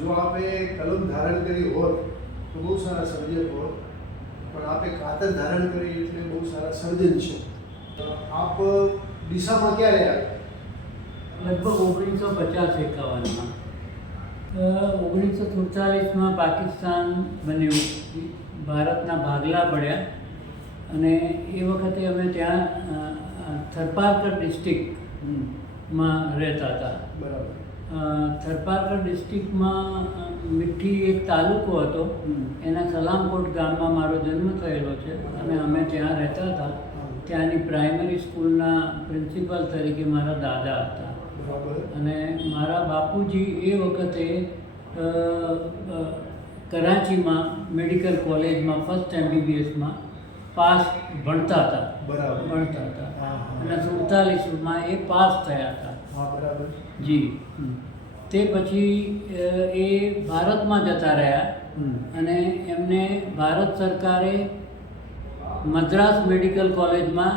જો આપે કલમ ધારણ કરી હોત તો બહુ સારા સર્જક હોત, પણ આપે કાતર ધારણ કરી એટલે બહુ સારા સર્જન છો. આપ ડીસામાં ક્યારે આવ્યા? લગભગ 1950-51માં. 1947માં પાકિસ્તાન બન્યું, ભારતના ભાગલા પડ્યા અને એ વખતે અમે ત્યાં થરપારકર ડિસ્ટ્રિક્ટમાં રહેતા હતા. બરાબર. થરપારકર ડિસ્ટ્રિક્ટમાં મીઠી એક તાલુકો હતો, એના સલામકોટ ગામમાં મારો જન્મ થયેલો છે અને અમે ત્યાં રહેતા હતા. ત્યાંની પ્રાઇમરી સ્કૂલના પ્રિન્સિપલ તરીકે મારા દાદા હતા. બરાબર. અને મારા બાપુજી એ વખતે કરાચીમાં મેડિકલ કોલેજમાં ફર્સ્ટ MBBSમાં પાસ ભણતા હતા. બરાબર. ભણતા હતા અને 47માં એ પાસ થયા હતા. હા, બરાબર. જી. તે પછી એ ભારતમાં જતા રહ્યા અને એમને ભારત સરકારે મદ્રાસ મેડિકલ કોલેજમાં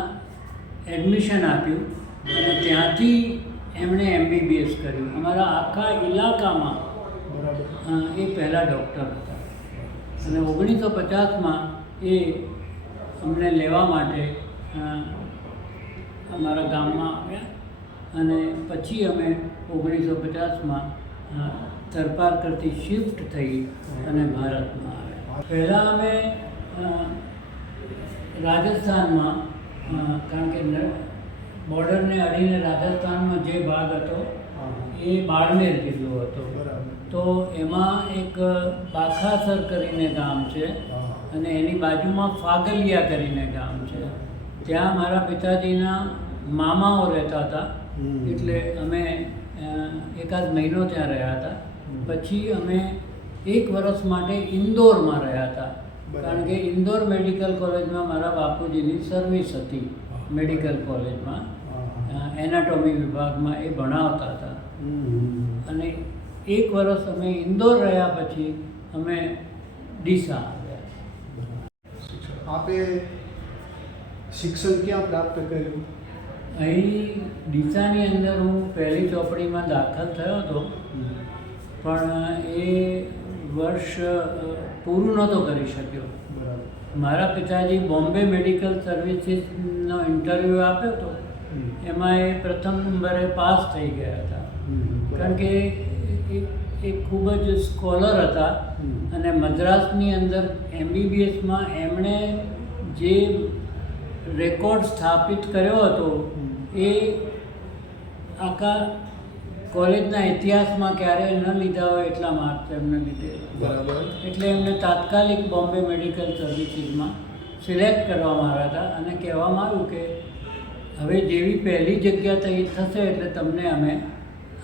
એડમિશન આપ્યું અને ત્યાંથી એમણે MBBS કર્યું. અમારા આખા ઇલાકામાં બરાબર. એ પહેલાં ડૉક્ટર હતા અને 1950માં એ અમને લેવા માટે અમારા ગામમાં આવ્યા અને પછી અમે 1950માં થરપારકરથી શિફ્ટ થઈ અને ભારતમાં આવ્યા. પહેલાં અમે રાજસ્થાનમાં, કારણ કે બોર્ડરને અડીને રાજસ્થાનમાં જે ભાગ હતો એ બાડમેર જિલ્લો હતો. તો એમાં એક બાખાસર કરીને ગામ છે અને એની બાજુમાં ફાગલિયા કરીને ગામ છે. ત્યાં મારા પિતાજીના મામાઓ રહેતા હતા, એટલે અમે એકાદ મહિનો ત્યાં રહ્યા હતા. પછી અમે 1 વર્ષ માટે ઇન્દોરમાં રહ્યા હતા, કારણ કે ઇન્દોર મેડિકલ કોલેજમાં મારા બાપુજીની સર્વિસ હતી. મેડિકલ કોલેજમાં એનાટોમી વિભાગમાં એ ભણાવતા હતા અને 1 વર્ષ અમે ઇન્દોર રહ્યા પછી અમે ડીસા આવ્યા. આપે શિક્ષણ ક્યાં પ્રાપ્ત કર્યું? અહીં ડીસાની અંદર હું પહેલી ચોપડીમાં દાખલ થયો હતો, પણ એ વર્ષ પૂરું નહોતો કરી શક્યો. બરાબર. મારા પિતાજી બોમ્બે મેડિકલ સર્વિસીસનો ઇન્ટરવ્યૂ આપ્યો હતો, એમાં એ પ્રથમ નંબરે પાસ થઈ ગયા હતા. કારણ કે એ ખૂબ જ સ્કોલર હતા અને મદ્રાસની અંદર MBBSમાં એમણે જે રેકોર્ડ સ્થાપિત કર્યો હતો એ આખા કોલેજના ઇતિહાસમાં ક્યારેય ન લીધા હોય એટલા માર્ક્સ એમને લીધે. બરાબર. એટલે એમને તાત્કાલિક બોમ્બે મેડિકલ સર્વિસીસમાં સિલેક્ટ કરવામાં આવ્યા હતા અને કહેવામાં આવ્યું કે હવે જેવી પહેલી જગ્યા તૈયાર થશે એટલે તમને અમે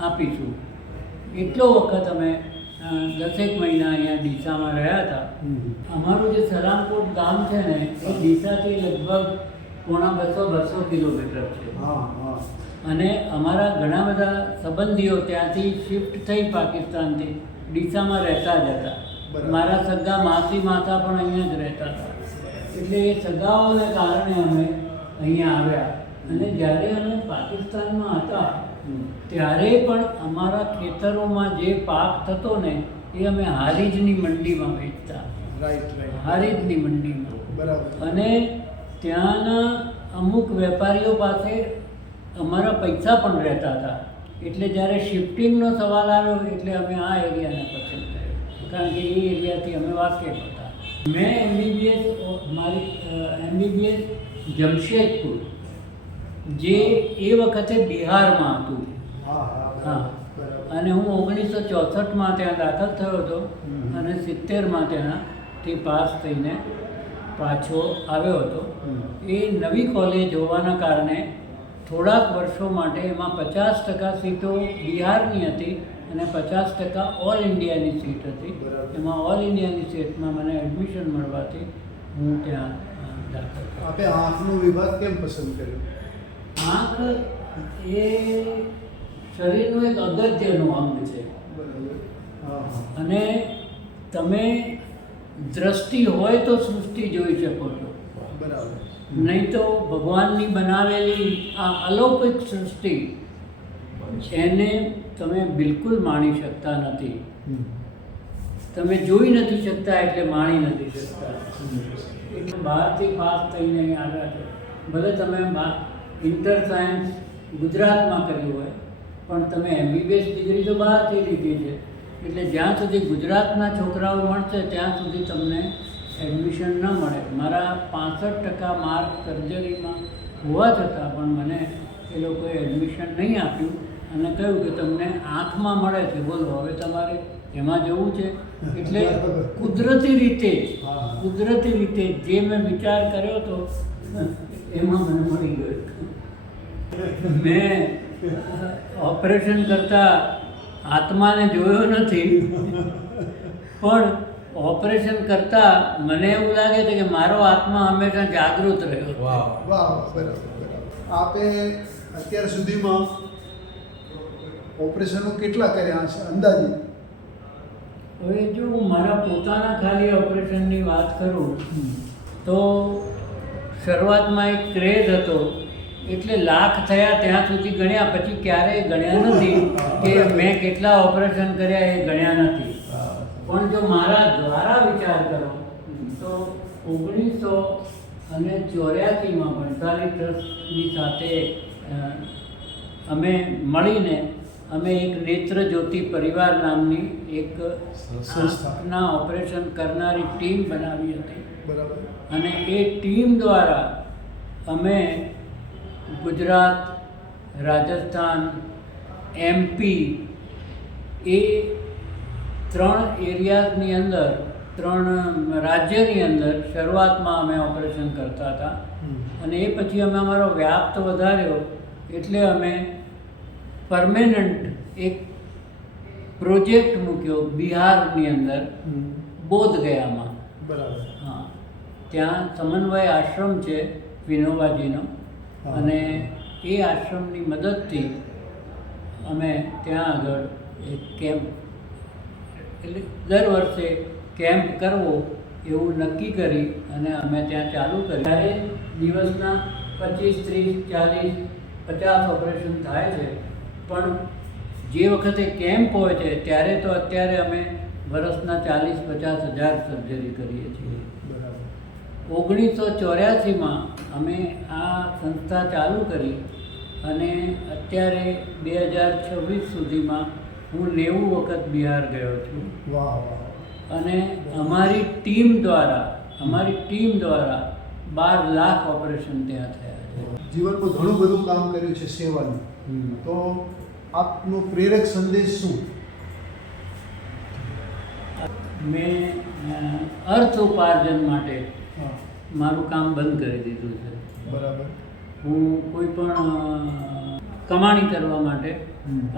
આપીશું. એટલો વખત અમે 10 મહિના અહીંયા ડીસામાં રહ્યા હતા. અમારું જે સલામકોટ ગામ છે ને એ ડીસાથી લગભગ 200 કિલોમીટર છે. અને અમારા ઘણા બધા સંબંધીઓ ત્યાંથી શિફ્ટ થઈ પાકિસ્તાનથી ડીસામાં રહેતા જ હતા. મારા સગા માસી માતા પણ અહીંયા જ રહેતા હતા. એટલે એ સગાઓને કારણે અમે અહીંયા આવ્યા અને જ્યારે અમે પાકિસ્તાનમાં હતા ત્યારે પણ અમારા ખેતરોમાં જે પાક થતો ને એ અમે હારીજની મંડીમાં વેચતા. રાઈટ. હારીજની મંડીમાં. બરાબર. અને ત્યાંના અમુક વેપારીઓ પાસે અમારા પૈસા પણ રહેતા હતા. એટલે જ્યારે શિફ્ટિંગનો સવાલ આવ્યો એટલે અમે આ એરિયાને પસંદ કર્યો, કારણ કે એ એરિયાથી અમે વાકેફ હતા. મેં મારી MBBS જમશેદપુર, જે એ વખતે બિહારમાં હતું. હા. અને હું 1964માં ત્યાં દાખલ થયો હતો અને 70માં ત્યાંથી પાસ થઈને પાછો આવ્યો હતો. એ નવી કોલેજ હોવાના કારણે થોડાક વર્ષો માટે એમાં 50% સીટો બિહારની હતી અને 50% ઓલ ઇન્ડિયાની સીટ હતી. એમાં ઓલ ઇન્ડિયાની સીટમાં મને એડમિશન મળવાથી હું ત્યાં દાખલ થયો. આપે આંખનો વિભાગ કેમ પસંદ કર્યો? આંખ એ શરીરનું એક અગત્યનું અંગ છે. અને તમે દ્રષ્ટિ હોય તો સૃષ્ટિ જોઈ શકો છો. બરાબર. નહીં તો ભગવાનની બનાવેલી આ અલૌકિક સૃષ્ટિ એને તમે બિલકુલ માણી શકતા નથી. તમે જોઈ નથી શકતા એટલે માણી નથી શકતા. એટલે બહારથી પાસ થઈને અહીં આવ્યા છો, ભલે તમે ઇન્ટર સાયન્સ ગુજરાતમાં કર્યું હોય પણ તમે MBBS ડિગ્રી તો બહારથી લીધી છે. એટલે જ્યાં સુધી ગુજરાતના છોકરાઓ મળશે ત્યાં સુધી તમને એડમિશન ન મળે. મારા 65% માર્ક સર્જરીમાં હોવા છતાં પણ મને એ લોકોએ એડમિશન નહીં આપ્યું અને કહ્યું કે તમને આંખમાં મળે છે, બોલો હવે તમારે એમાં જવું છે. એટલે કુદરતી રીતે જે મેં વિચાર કર્યો હતો એમાં મને મળી ગયો. મેં ઓપરેશન કરતાં આત્માને જોયો નથી પણ ઓપરેશન કરતાં મને એવું લાગે છે કે મારો આત્મા હંમેશા જાગૃત રહ્યો. વાહ વાહ, બરાબર બરાબર. આપે અત્યાર સુધીમાં ઓપરેશનો કેટલા કર્યા હશે અંદાજે? હવે જો હું મારા પોતાના ખાલી ઓપરેશનની વાત કરું તો શરૂઆતમાં એક ક્રેઝ હતો એટલે લાખ થયા ત્યાં સુધી ગણ્યા, પછી ક્યારેય ગણ્યા નથી કે મેં કેટલા ઓપરેશન કર્યા એ ગણ્યા નથી. પણ જો મારા દ્વારા વિચાર કરો તો 1984માં ભણસાલી ટ્રસ્ટની સાથે અમે મળીને અમે એક નેત્ર જ્યોતિ પરિવાર નામની એક સંસ્થાના ઓપરેશન કરનારી ટીમ બનાવી હતી. બરાબર. અને એ ટીમ દ્વારા અમે ગુજરાત, રાજસ્થાન, MP એ 3 એરિયાની અંદર, 3 રાજ્યની અંદર શરૂઆતમાં અમે ઓપરેશન કરતા હતા. અને એ પછી અમે અમારો વ્યાપ વધાર્યો એટલે અમે પરમેનન્ટ એક પ્રોજેક્ટ મૂક્યો બિહારની અંદર, બોધગયામાં. બરાબર. હા, ત્યાં સમન્વય આશ્રમ છે વિનોબાજીનો અને એ આશ્રમની મદદથી અમે ત્યાં આગળ એક કેમ્પ, એટલે દર વર્ષે કેમ્પ કરવો એવું નક્કી કરી અને અમે ત્યાં ચાલુ કર્યું. ત્યારે દિવસના 25, 30, 40, 50 ઓપરેશન થાય છે પણ જે વખતે કેમ્પ હોય છે ત્યારે તો અત્યારે અમે વર્ષના 40-50 હજાર સર્જરી કરીએ છીએ. બરાબર. 1984માં અમે આ સંસ્થા ચાલુ કરી અને અત્યારે 2026 સુધીમાં હું 90 વખત બિહાર ગયો છું. વાહ વાહ. અને અમારી ટીમ દ્વારા 12 લાખ ઓપરેશન ત્યાં થયા છે. જીવનમાં ઘણું બધું કામ કર્યું છે સેવાનું, તો આપનો પ્રેરક સંદેશ શું? મેં અર્થ ઉપાર્જન માટે મારું કામ બંધ કરી દીધું છે. બરાબર. હું કોઈ પણ કમાણી કરવા માટે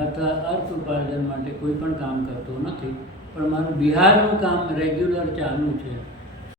અથવા અર્થ ઉપાર્જન માટે કોઈ પણ કામ કરતો નથી, પણ મારું બિહારનું કામ રેગ્યુલર ચાલુ છે.